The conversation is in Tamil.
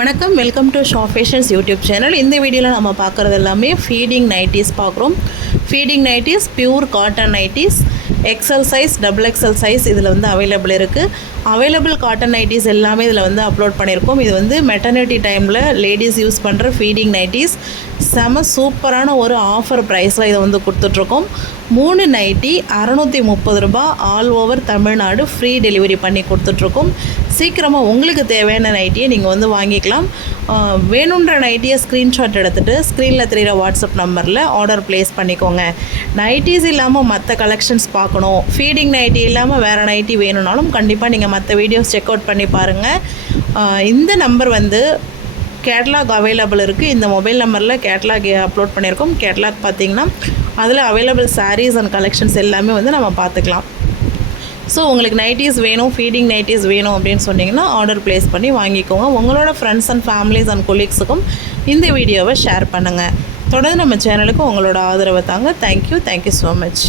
வணக்கம், welcome to shop fashions YouTube channel. இந்த வீடியோவில் நம்ம பார்க்குறது எல்லாமே ஃபீடிங் நைட்டிஸ் பார்க்குறோம். Feeding nighties, pure cotton nighties, XL size, double XL size இதில் வந்து அவைலபிள் இருக்குது. அவைலபிள் காட்டன் நைட்டிஸ் எல்லாமே இதில் வந்து அப்லோட் பண்ணியிருக்கோம். இது வந்து மெட்டர்னிட்டி டைமில் லேடிஸ் யூஸ் பண்ணுற ஃபீடிங் நைட்டிஸ். செம சூப்பரான ஒரு ஆஃபர் ப்ரைஸில் இதை வந்து கொடுத்துட்ருக்கோம். 3 நைட்டி 630 ரூபா, all over Tamil Nadu free delivery பண்ணி கொடுத்துட்ருக்கோம். சீக்கிரமாக உங்களுக்கு தேவையான நைட்டியை நீங்கள் வந்து வாங்கிக்கலாம். வேணுன்ற நைட்டியை ஸ்க்ரீன்ஷாட் எடுத்துகிட்டு ஸ்க்ரீனில் தெரிகிற வாட்ஸ்அப் நம்பரில் ஆர்டர் ப்ளேஸ் பண்ணிக்கோங்க. நைட்டிஸ் இல்லாமல் மற்ற கலெக்ஷன்ஸ் பார்க்கணும், ஃபீடிங் நைட்டி இல்லாமல் வேறு நைட்டி வேணும்னாலும் கண்டிப்பாக நீங்கள் மற்ற வீடியோஸ் செக் அவுட் பண்ணி பாருங்கள். இந்த நம்பர் வந்து கேட்லாக் அவைலபிள் இருக்குது. இந்த மொபைல் நம்பரில் கேட்லாக் அப்லோட் பண்ணியிருக்கோம். கேட்லாக் பார்த்திங்கன்னா அதில் அவைலபிள் சாரீஸ் அண்ட் கலெக்ஷன்ஸ் எல்லாமே வந்து நம்ம பார்த்துக்கலாம். ஸோ உங்களுக்கு நைட்டிஸ் வேணும், ஃபீடிங் நைட்டிஸ் வேணும் அப்படின்னு சொன்னிங்கன்னா ஆர்டர் ப்ளேஸ் பண்ணி வாங்கிக்கோங்க. உங்களோட ஃப்ரெண்ட்ஸ் அண்ட் ஃபேமிலிஸ் அண்ட் கொலீக்ஸுக்கும் இந்த வீடியோவை ஷேர் பண்ணுங்கள். தொடர்ந்து நம்ம சேனலுக்கு உங்களோட ஆதரவை தாங்க. Thank you so much.